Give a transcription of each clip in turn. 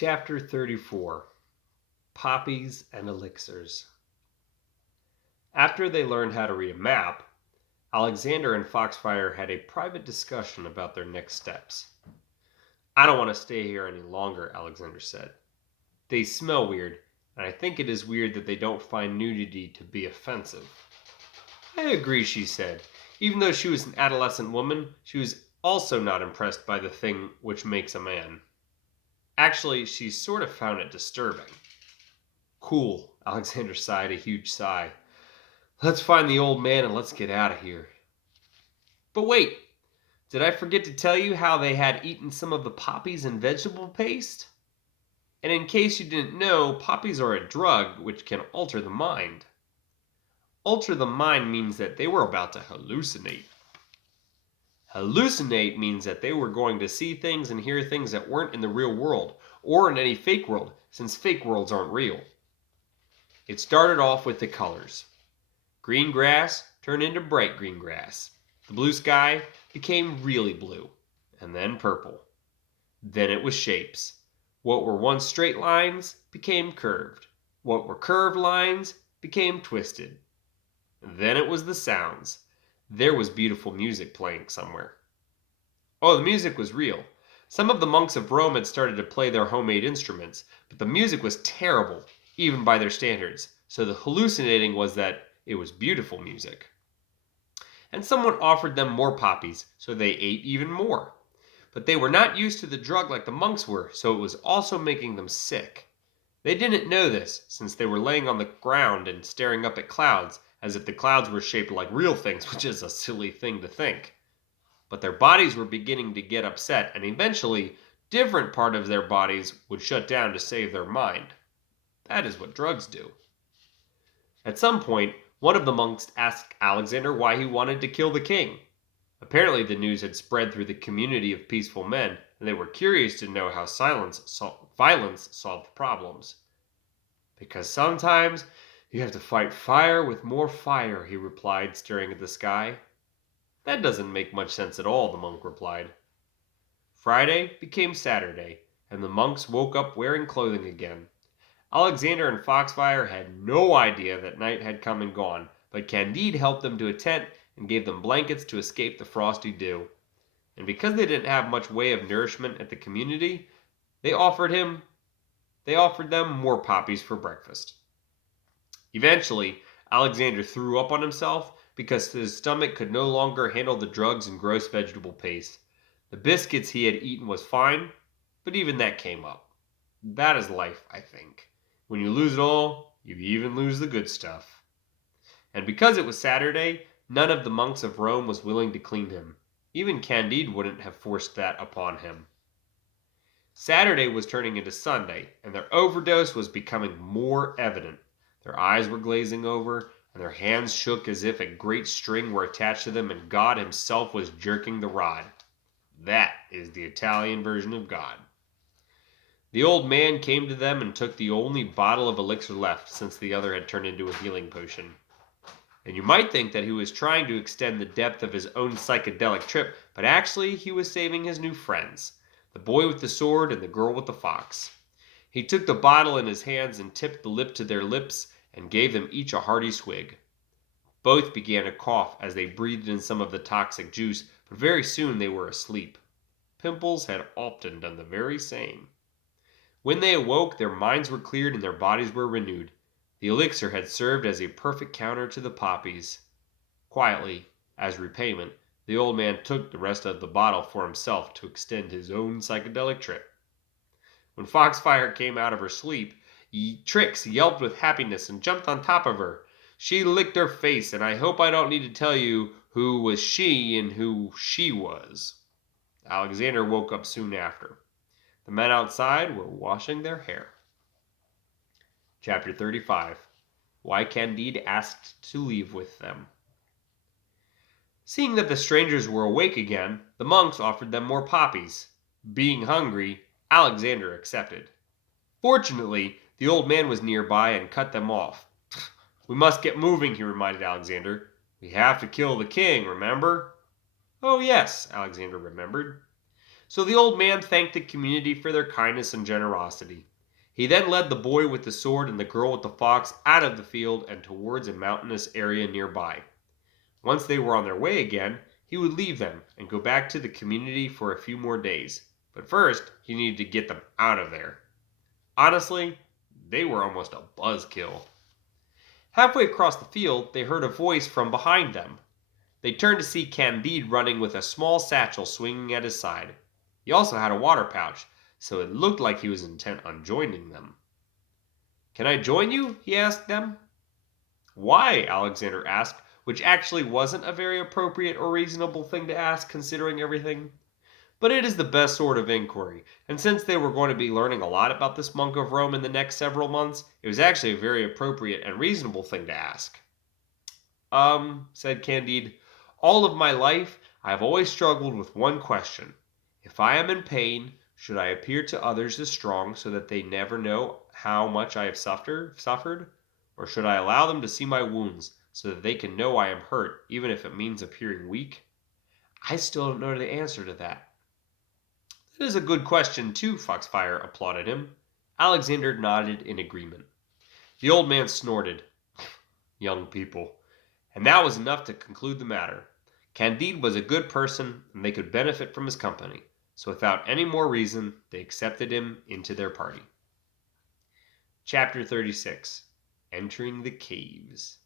Chapter 34 Poppies and Elixirs. After they learned how to read a map, Alexander and Foxfire had a private discussion about their next steps. "I don't want to stay here any longer," Alexander said. "They smell weird, and I think it is weird that they don't find nudity to be offensive." "I agree," she said. Even though she was an adolescent woman, she was also not impressed by the thing which makes a man. Actually, she sort of found it disturbing. "Cool," Alexander sighed a huge sigh. "Let's find the old man and let's get out of here." "But wait, did I forget to tell you how they had eaten some of the poppies and vegetable paste? And in case you didn't know, poppies are a drug which can alter the mind." "Alter the mind" means that they were about to hallucinate. "Hallucinate" means that they were going to see things and hear things that weren't in the real world, or in any fake world, since fake worlds aren't real. It started off with the colors. Green grass turned into bright green grass. The blue sky became really blue, and then purple. Then it was shapes. What were once straight lines became curved. What were curved lines became twisted. Then it was the sounds. There was beautiful music playing somewhere. Oh, the music was real. Some of the monks of Rome had started to play their homemade instruments, but the music was terrible, even by their standards, so the hallucinating was that it was beautiful music. And someone offered them more poppies, so they ate even more. But they were not used to the drug like the monks were, so it was also making them sick. They didn't know this, since they were laying on the ground and staring up at clouds, as if the clouds were shaped like real things, which is a silly thing to think. But their bodies were beginning to get upset, and eventually, different part of their bodies would shut down to save their mind. That is what drugs do. At some point, one of the monks asked Alexander why he wanted to kill the king. Apparently the news had spread through the community of peaceful men, and they were curious to know how violence solved problems. "Because sometimes you have to fight fire with more fire," he replied, staring at the sky. "That doesn't make much sense at all," the monk replied. Friday became Saturday, and the monks woke up wearing clothing again. Alexander and Foxfire had no idea that night had come and gone, but Candide helped them to a tent and gave them blankets to escape the frosty dew. And because they didn't have much way of nourishment at the community, they offered them more poppies for breakfast. Eventually, Alexander threw up on himself because his stomach could no longer handle the drugs and gross vegetable paste. The biscuits he had eaten was fine, but even that came up. That is life, I think. When you lose it all, you even lose the good stuff. And because it was Saturday, none of the monks of Rome was willing to clean him. Even Candide wouldn't have forced that upon him. Saturday was turning into Sunday, and their overdose was becoming more evident. Their eyes were glazing over, and their hands shook as if a great string were attached to them and God himself was jerking the rod. That is the Italian version of God. The old man came to them and took the only bottle of elixir left, since the other had turned into a healing potion. And you might think that he was trying to extend the depth of his own psychedelic trip, but actually he was saving his new friends, the boy with the sword and the girl with the fox. He took the bottle in his hands and tipped the lip to their lips and gave them each a hearty swig. Both began to cough as they breathed in some of the toxic juice, but very soon they were asleep. Pimples had often done the very same. When they awoke, their minds were cleared and their bodies were renewed. The elixir had served as a perfect counter to the poppies. Quietly, as repayment, the old man took the rest of the bottle for himself to extend his own psychedelic trip. When Foxfire came out of her sleep, Trix yelped with happiness and jumped on top of her. She licked her face, and I hope I don't need to tell you who was she and who she was. Alexander woke up soon after. The men outside were washing their hair. Chapter 35 Why Candide Asked to Leave with Them. Seeing that the strangers were awake again, the monks offered them more poppies. Being hungry, Alexander accepted. Fortunately, the old man was nearby and cut them off. "We must get moving," he reminded Alexander. "We have to kill the king, remember?" Oh yes, Alexander remembered. So the old man thanked the community for their kindness and generosity. He then led the boy with the sword and the girl with the fox out of the field and towards a mountainous area nearby. Once they were on their way again, he would leave them and go back to the community for a few more days. But first, he needed to get them out of there. Honestly, they were almost a buzzkill. Halfway across the field, they heard a voice from behind them. They turned to see Candide running with a small satchel swinging at his side. He also had a water pouch, so it looked like he was intent on joining them. "Can I join you?" he asked them. "Why?" Alexander asked, which actually wasn't a very appropriate or reasonable thing to ask considering everything. But it is the best sort of inquiry, and since they were going to be learning a lot about this monk of Rome in the next several months, it was actually a very appropriate and reasonable thing to ask. Said Candide, "all of my life I have always struggled with one question. If I am in pain, should I appear to others as strong so that they never know how much I have suffered? Or should I allow them to see my wounds so that they can know I am hurt, even if it means appearing weak? I still don't know the answer to that." "That is a good question, too," Foxfire applauded him. Alexander nodded in agreement. The old man snorted. Young people. And that was enough to conclude the matter. Candide was a good person, and they could benefit from his company. So without any more reason, they accepted him into their party. Chapter 36. Entering the Caves.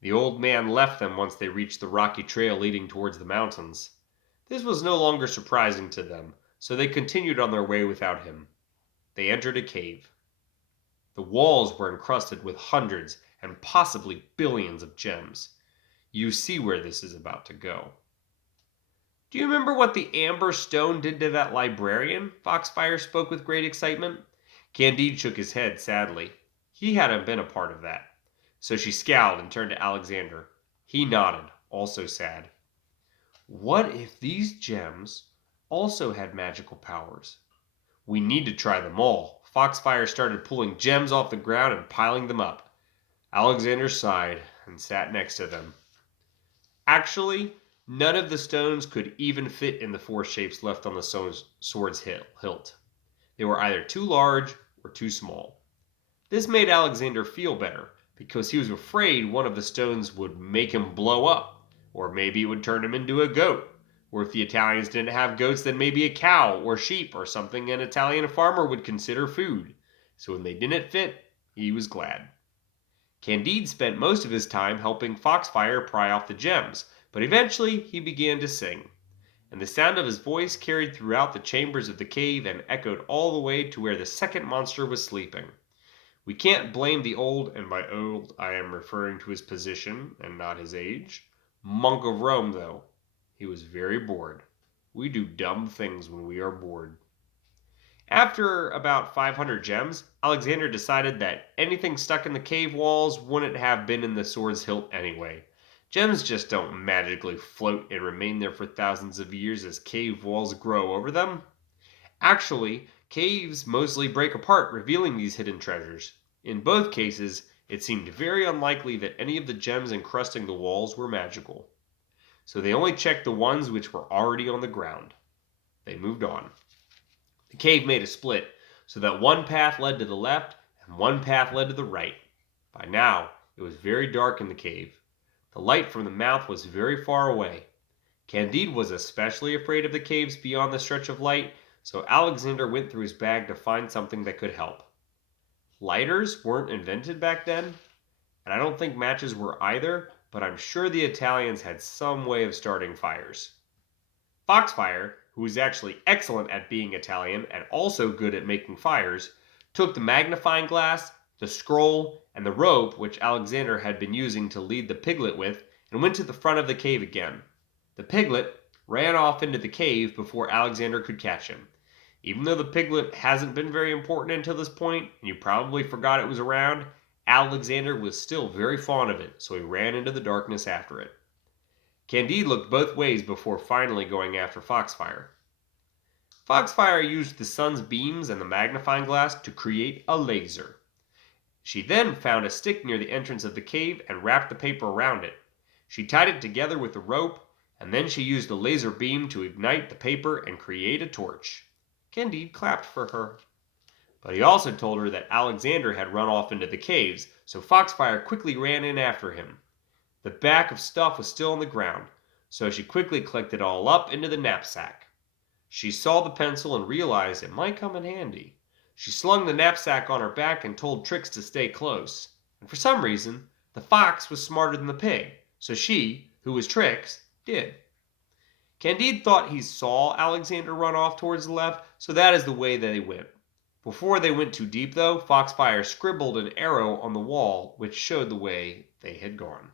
The old man left them once they reached the rocky trail leading towards the mountains. This was no longer surprising to them, so they continued on their way without him. They entered a cave. The walls were encrusted with hundreds and possibly billions of gems. You see where this is about to go. "Do you remember what the amber stone did to that librarian?" Foxfire spoke with great excitement. Candide shook his head sadly. He hadn't been a part of that. So she scowled and turned to Alexander. He nodded, also sad. "What if these gems also had magical powers? We need to try them all." Foxfire started pulling gems off the ground and piling them up. Alexander sighed and sat next to them. Actually, none of the stones could even fit in the four shapes left on the sword's hilt. They were either too large or too small. This made Alexander feel better, because he was afraid one of the stones would make him blow up, or maybe it would turn him into a goat. Or if the Italians didn't have goats, then maybe a cow or sheep or something an Italian farmer would consider food. So when they didn't fit, he was glad. Candide spent most of his time helping Foxfire pry off the gems, but eventually he began to sing, and the sound of his voice carried throughout the chambers of the cave and echoed all the way to where the second monster was sleeping. We can't blame the old, and by old I am referring to his position and not his age, monk of Rome, though. He was very bored. We do dumb things when we are bored. After about 500 gems, Alexander decided that anything stuck in the cave walls wouldn't have been in the sword's hilt anyway. Gems just don't magically float and remain there for thousands of years as cave walls grow over them. Actually, caves mostly break apart, revealing these hidden treasures. In both cases, it seemed very unlikely that any of the gems encrusting the walls were magical. So they only checked the ones which were already on the ground. They moved on. The cave made a split, so that one path led to the left and one path led to the right. By now, it was very dark in the cave. The light from the mouth was very far away. Candide was especially afraid of the caves beyond the stretch of light, so Alexander went through his bag to find something that could help. Lighters weren't invented back then, and I don't think matches were either, but I'm sure the Italians had some way of starting fires. Foxfire, who was actually excellent at being Italian and also good at making fires, took the magnifying glass, the scroll, and the rope which Alexander had been using to lead the piglet with, and went to the front of the cave again. The piglet ran off into the cave before Alexander could catch him. Even though the piglet hasn't been very important until this point, and you probably forgot it was around, Alexander was still very fond of it, so he ran into the darkness after it. Candide looked both ways before finally going after Foxfire. Foxfire used the sun's beams and the magnifying glass to create a laser. She then found a stick near the entrance of the cave and wrapped the paper around it. She tied it together with a rope, and then she used the laser beam to ignite the paper and create a torch. Candide clapped for her. But he also told her that Alexander had run off into the caves, so Foxfire quickly ran in after him. The bag of stuff was still on the ground, so she quickly collected it all up into the knapsack. She saw the pencil and realized it might come in handy. She slung the knapsack on her back and told Trix to stay close. And for some reason, the fox was smarter than the pig, so she, who was Trix, did. Candide thought he saw Alexander run off towards the left, so that is the way they went. Before they went too deep, though, Foxfire scribbled an arrow on the wall which showed the way they had gone.